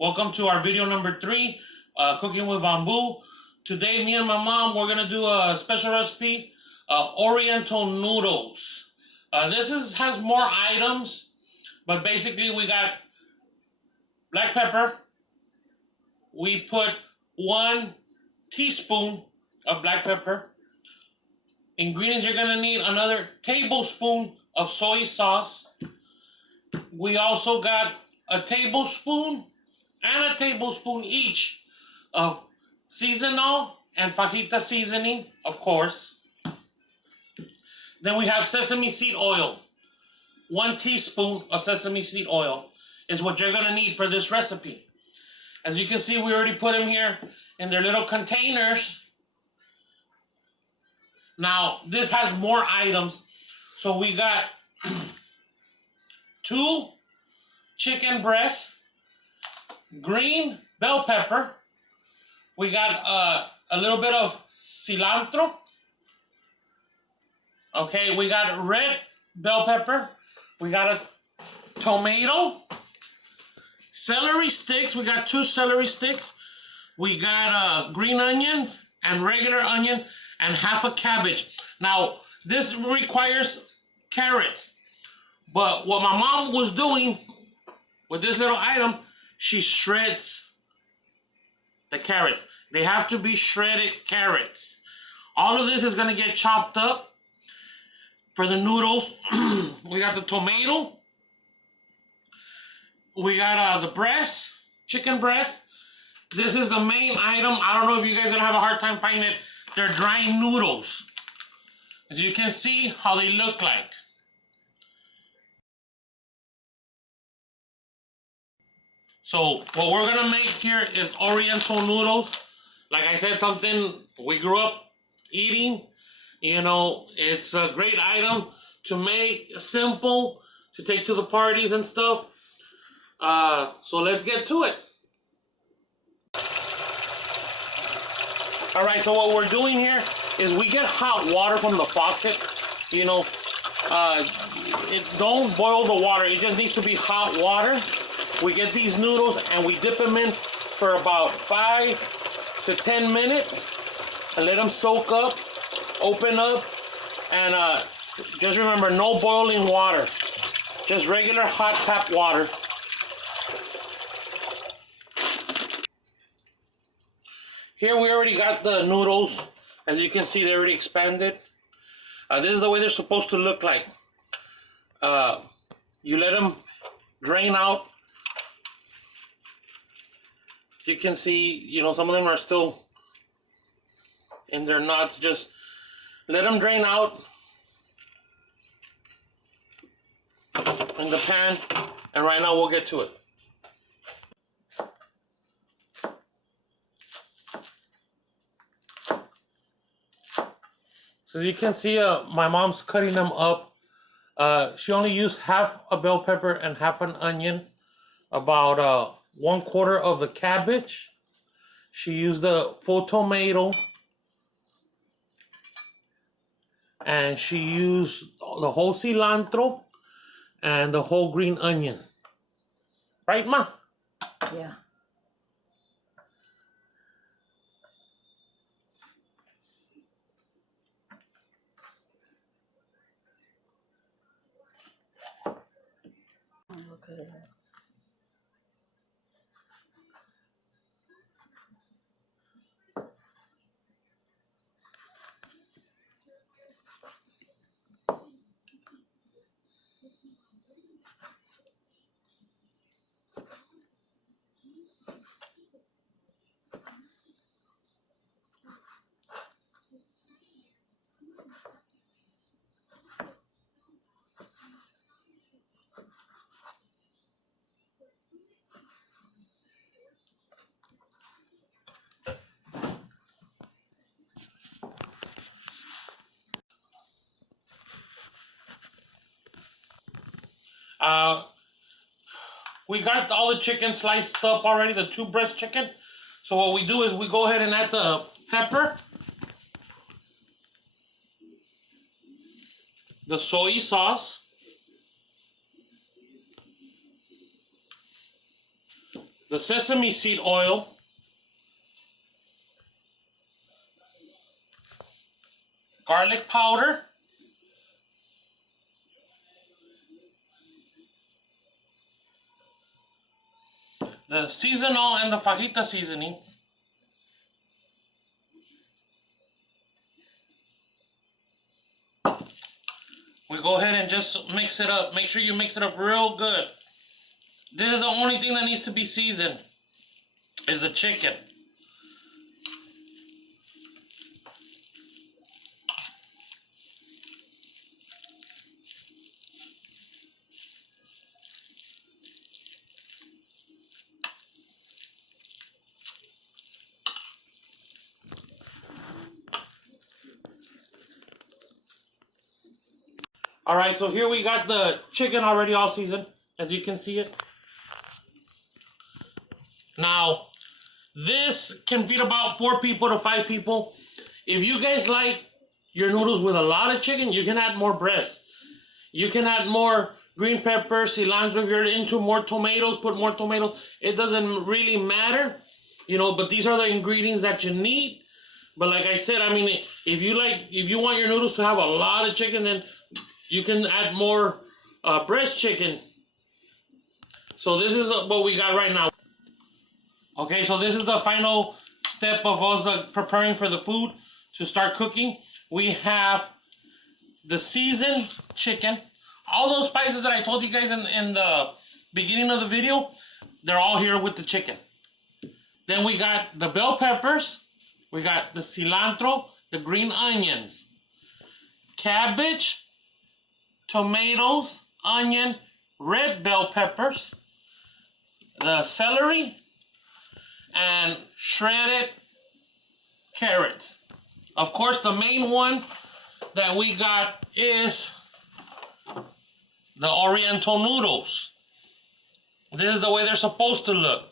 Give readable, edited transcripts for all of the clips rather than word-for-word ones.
Welcome to our video number 3, cooking with Bamboo. Today, me and my mom, we're gonna do a special recipe, Oriental Noodles. Has more items, but basically we got black pepper. We put 1 teaspoon of black pepper. Ingredients you're gonna need: another tablespoon of soy sauce. We also got a tablespoon and a tablespoon each of seasonal and fajita seasoning, of course. Then we have sesame seed oil. 1 teaspoon of sesame seed oil is what you're gonna need for this recipe. As you can see, we already put them here in their little containers. Now, this has more items. So we got 2 chicken breasts, green bell pepper. We got a little bit of cilantro. Okay, we got red bell pepper. We got a tomato. Celery sticks. We got 2 celery sticks. We got green onions and regular onion and half a cabbage. Now, this requires carrots. But what my mom was doing with this little item, she shreds the carrots. They have to be shredded carrots. All of this is gonna get chopped up for the noodles. We got the tomato. We got the breast, chicken breast. This is the main item. I don't know if you guys are gonna have a hard time finding it. They're dry noodles. As you can see how they look like. So what we're gonna make here is Oriental noodles. Like I said, something we grew up eating. You know, it's a great item to make, simple, to take to the parties and stuff. So let's get to it. All right, so what we're doing here is we get hot water from the faucet. You know, don't boil the water. It just needs to be hot water. We get these noodles and we dip them in for about 5 to 10 minutes and let them soak up, open up, and just remember, no boiling water, just regular hot tap water. Here we already got the noodles. As you can see, they already expanded. This is the way they're supposed to look like. You let them drain out. You can see, you know, some of them are still in their knots. Just let them drain out in the pan, and right now we'll get to it. So you can see my mom's cutting them up. She only used half a bell pepper and half an onion, about 1/4 of the cabbage. She used the full tomato, and she used the whole cilantro and the whole green onion. Right, Ma? Yeah. Look at that. We got all the chicken sliced up already, the 2 breast chicken. So what we do is we go ahead and add the pepper, the soy sauce, the sesame seed oil, garlic powder, the seasonal and the fajita seasoning, we go ahead and just mix it up. Make sure you mix it up real good. This is the only thing that needs to be seasoned, is the chicken. Alright, so here we got the chicken already all seasoned, as you can see it. Now, this can feed about 4 people to 5 people. If you guys like your noodles with a lot of chicken, you can add more breast. You can add more green pepper, cilantro. If you're into more tomatoes, put more tomatoes. It doesn't really matter, you know, but these are the ingredients that you need. But like I said, I mean, if you want your noodles to have a lot of chicken, then you can add more breast chicken. So this is what we got right now. Okay, so this is the final step of us preparing for the food to start cooking. We have the seasoned chicken. All those spices that I told you guys in the beginning of the video, they're all here with the chicken. Then we got the bell peppers. We got the cilantro, the green onions, cabbage, tomatoes, onion, red bell peppers, the celery, and shredded carrots. Of course, the main one that we got is the Oriental noodles. This is the way they're supposed to look.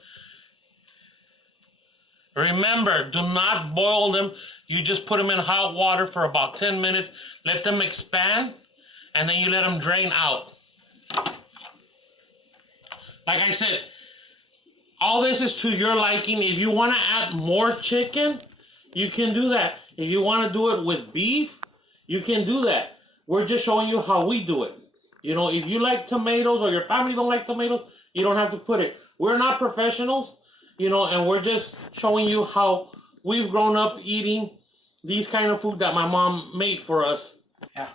Remember, do not boil them. You just put them in hot water for about 10 minutes. Let them expand, and then you let them drain out. Like I said, all this is to your liking. If you want to add more chicken, you can do that. If you want to do it with beef, you can do that. We're just showing you how we do it. You know, if you like tomatoes or your family don't like tomatoes, you don't have to put it. We're not professionals, you know, and we're just showing you how we've grown up eating these kind of food that my mom made for us. Yeah.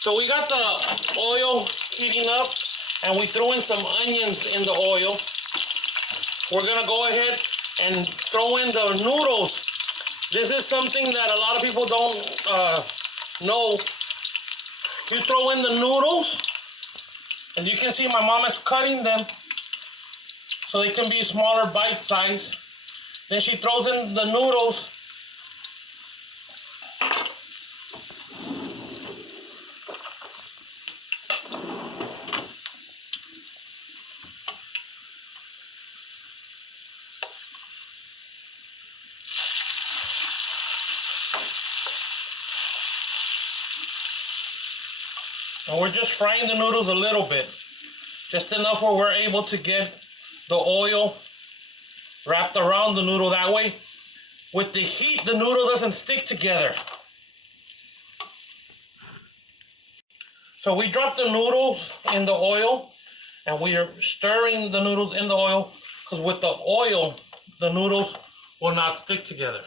So we got the oil heating up, and we throw in some onions in the oil. We're gonna go ahead and throw in the noodles. This is something that a lot of people don't know. You throw in the noodles, and you can see my mom is cutting them so they can be smaller bite size. Then she throws in the noodles. And we're just frying the noodles a little bit. Just enough where we're able to get the oil wrapped around the noodle. That way, with the heat, the noodle doesn't stick together. So we drop the noodles in the oil, and we are stirring the noodles in the oil, because with the oil, the noodles will not stick together.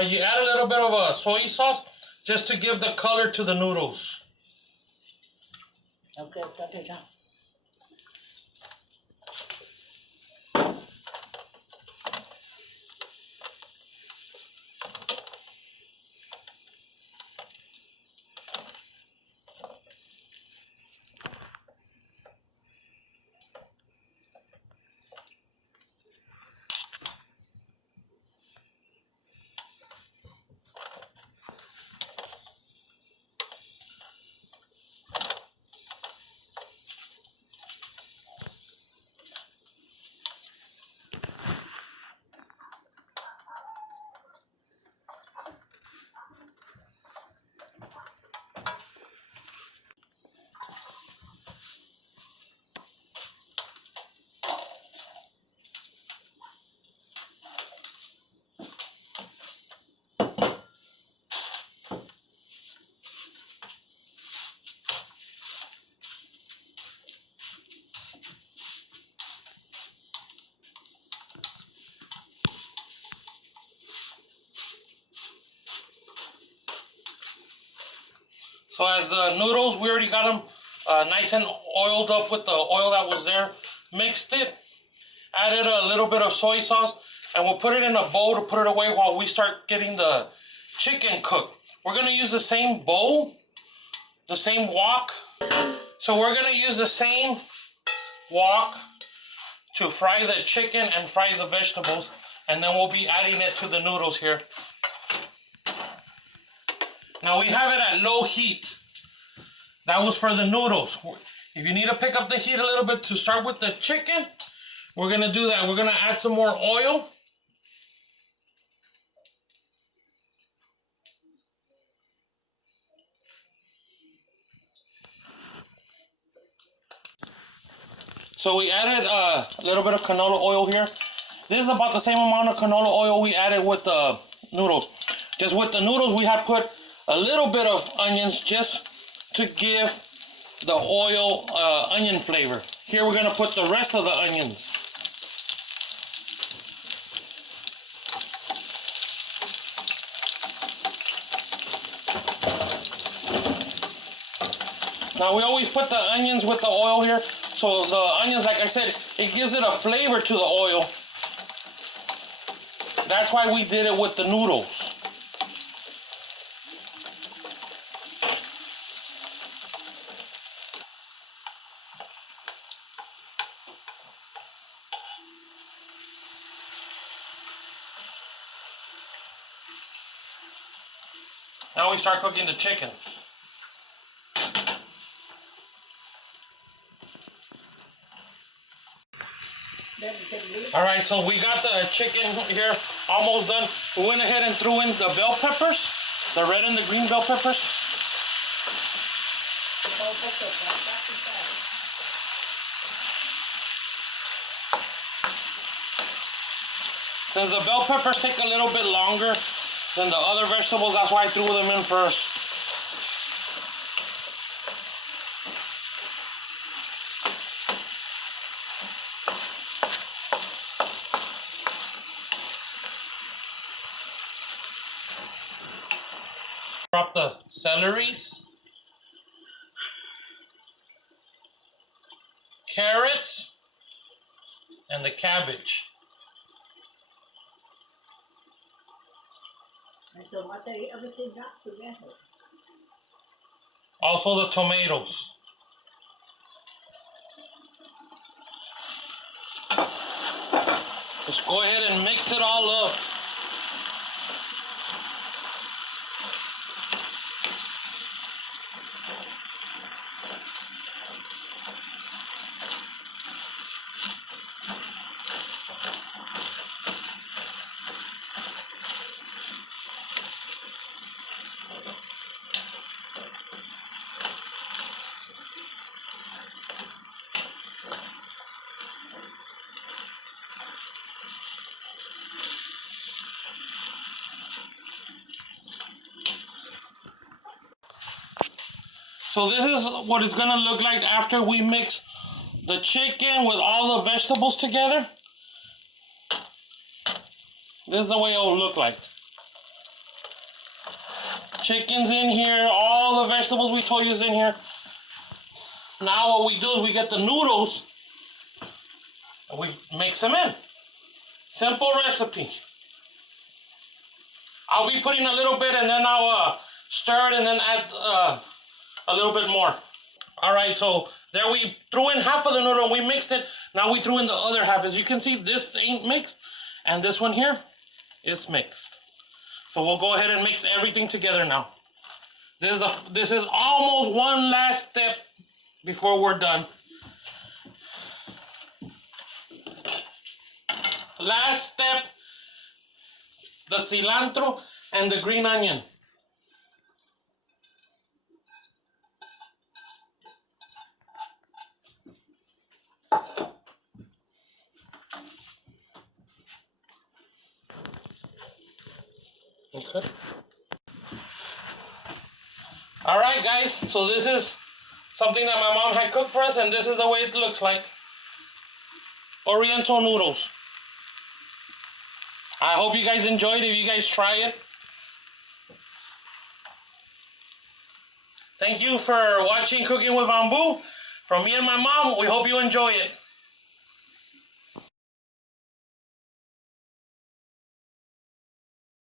You add a little bit of a soy sauce just to give the color to the noodles. Okay, cut it out. So as the noodles, we already got them nice and oiled up with the oil that was there. Mixed it, added a little bit of soy sauce, and we'll put it in a bowl to put it away while we start getting the chicken cooked. We're gonna use the same bowl, the same wok. So we're gonna use the same wok to fry the chicken and fry the vegetables, and then we'll be adding it to the noodles here. Now we have it at low heat. That was for the noodles. If you need to pick up the heat a little bit to start with the chicken, we're gonna do that. We're gonna add some more oil. So we added a little bit of canola oil here. This is about the same amount of canola oil we added with the noodles. Just with the noodles, we had put a little bit of onions just to give the oil onion flavor. Here we're gonna put the rest of the onions. Now we always put the onions with the oil here. So the onions, like I said, it gives it a flavor to the oil. That's why we did it with the noodles. Now we start cooking the chicken. All right, so we got the chicken here almost done. We went ahead and threw in the bell peppers, the red and the green bell peppers. Since the bell peppers take a little bit longer than the other vegetables, that's why I threw them in first. Drop the celeries, carrots, and the cabbage. Also the tomatoes. Just go ahead and mix it all up. So this is what it's gonna look like after we mix the chicken with all the vegetables together. This is the way it will look like. Chicken's in here, all the vegetables we told you is in here. Now what we do is we get the noodles and we mix them in. Simple recipe. I'll be putting a little bit and then I'll stir it and then add a little bit more. All right, so there we threw in half of the noodle, we mixed it. Now we threw in the other half. As you can see, this ain't mixed and this one here is mixed. So we'll go ahead and mix everything together now. This is almost one last step before we're done. Last step, the cilantro and the green onion. Okay. All right, guys, so this is something that my mom had cooked for us, and this is the way it looks like. Oriental noodles. I hope you guys enjoyed it. If you guys try it. Thank you for watching Cooking with Bamboo. From me and my mom, we hope you enjoy it.